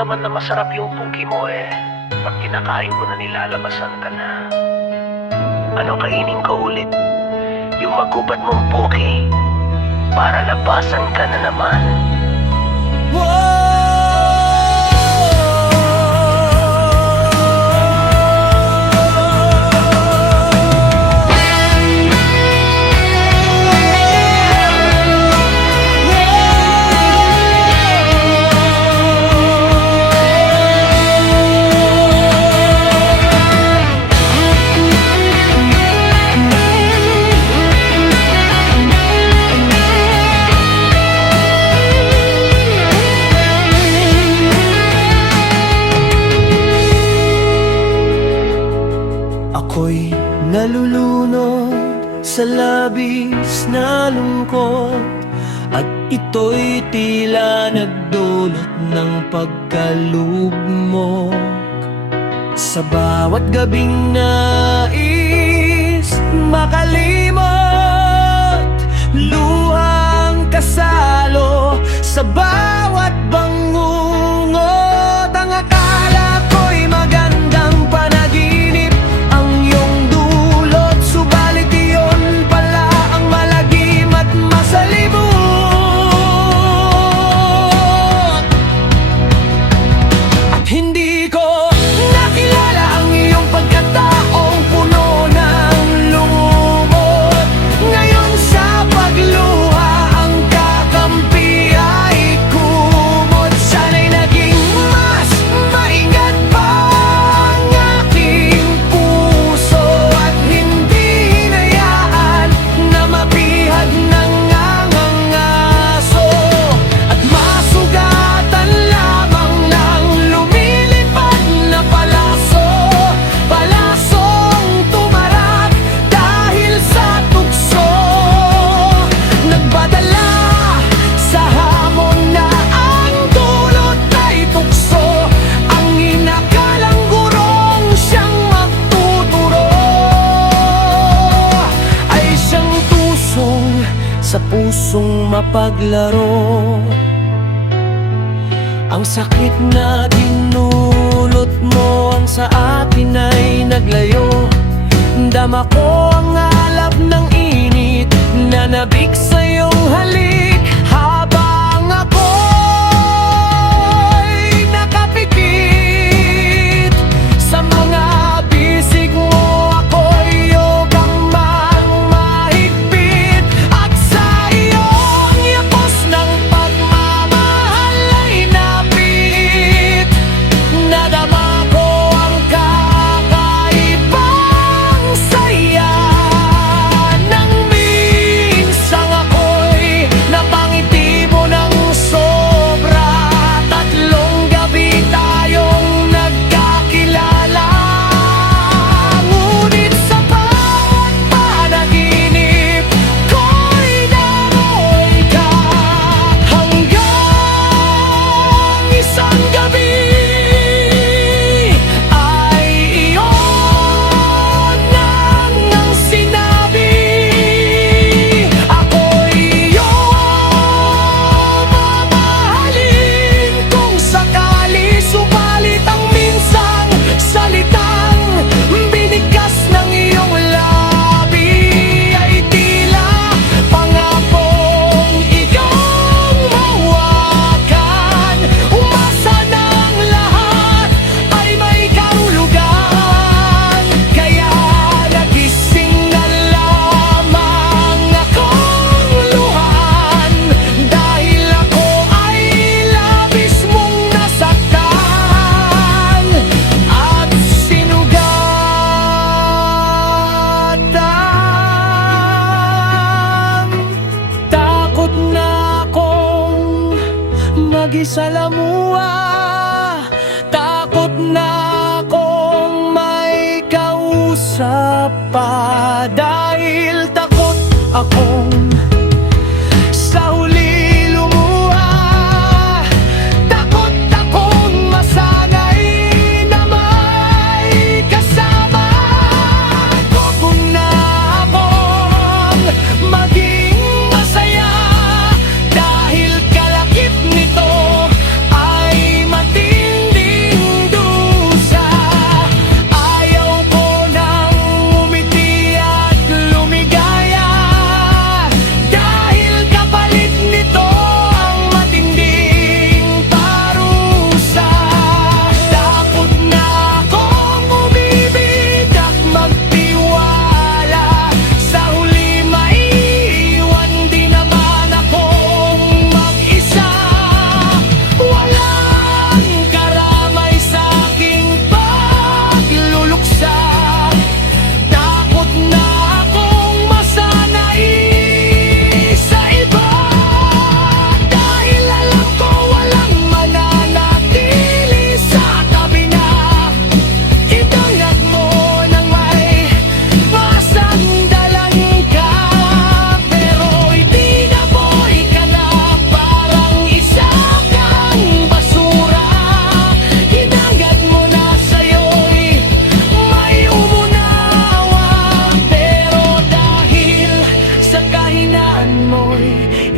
naman na masarap yung puki mo eh. Pag kinakain ko na nilalabasan ka na. Ano kainin ko ulit? Yung magubad mong puki para labasan ka na naman. Ako'y nalulunod sa labis na lungkot, at ito'y tila nagdulot ng pagkalugmok. Sa bawat gabing nais makalimot, luhang kasalo sa bawat bangungot. Ang akala ko'y magandang panaginip ang iyong dulot, subalit iyon pala ang malagim at masalimot. At hindi ko nakilala ang iyong pagkataong puno ng lungmot. Ngayon sa pagluha ang kakampi ay kumot. Sana'y naging mas maingat pa ang aking puso, at hindi hinayaan na mapihag ng ngangangaso at masugatan lamang ng lumilipad na palaso. Palasong tumarak dahil sa tukso, nagbadala sa hamon na ang dulot ay tukso. Ang inakalang gurong siyang magtuturo ay siyang tusong sa pusong mapaglaro. Ang sakit na dinulot mo ang sa akin ay naglayo. Dama ko ang alab ng init na nabik sa iyong halik, habang ako'y nakapikit sa mga bisig mo. Ako'y yogang mahigpit, at sa iyong yapos ng pagmamahal ay napit. Nadama ko ang kakaibang saya nang minsang ako'y napangiti mo ng sobra. Tatlong gabi tayong nagkakilala, ngunit sa bawat panaginip ko'y naroon ka. Hanggang isang gabi ay iyon ang sinabi, ako'y iyong mamahalin kung sakali. Subalit ang minsang salitang binigkas ng iyong labi ay tila pangakong iyong mawakan. Umasa ng lahat ay may kahulugan, kaya nagising na lamang akong luhan, dahil ako ay labis mong nasaktan at sinugatan. Takot na akong mag-isalamuha, takot na akong may kausap pa, dahil takot akong sa huli lumuha. Takot akong masanay na may kasama. Takot na akong maging masaya, dahil kalakip nito ay matindi.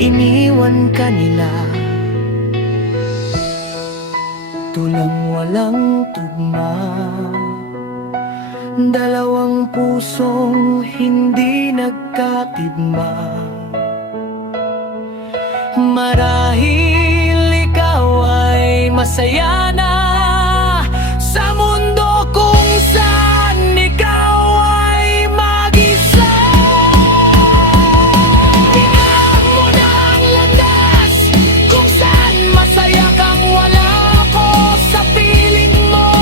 iniwan ka nila. Tulang walang tugma, dalawang pusong hindi nagkatibma. Marahil ikaw ay masaya na sa mundo kung saan ikaw ay mag-isa. Tingnan mo na ang landas kung saan masaya kang wala ako. Sa piling mo,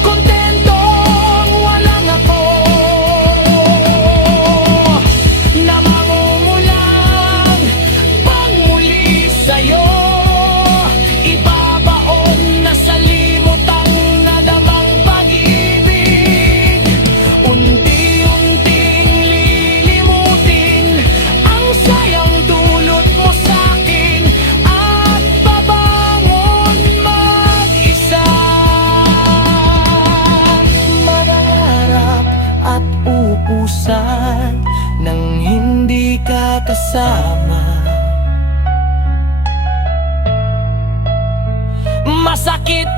kontento ang walang ako, na mangumulang pangmuli sa'yo. Ibabaon na sa limot ang nadamang pag-ibig. Unti-unting lilimutin ang sayang dulot mo sa'kin at babangon mag-isa. Mangarap at upusan nang hindi ka kasama. Masakit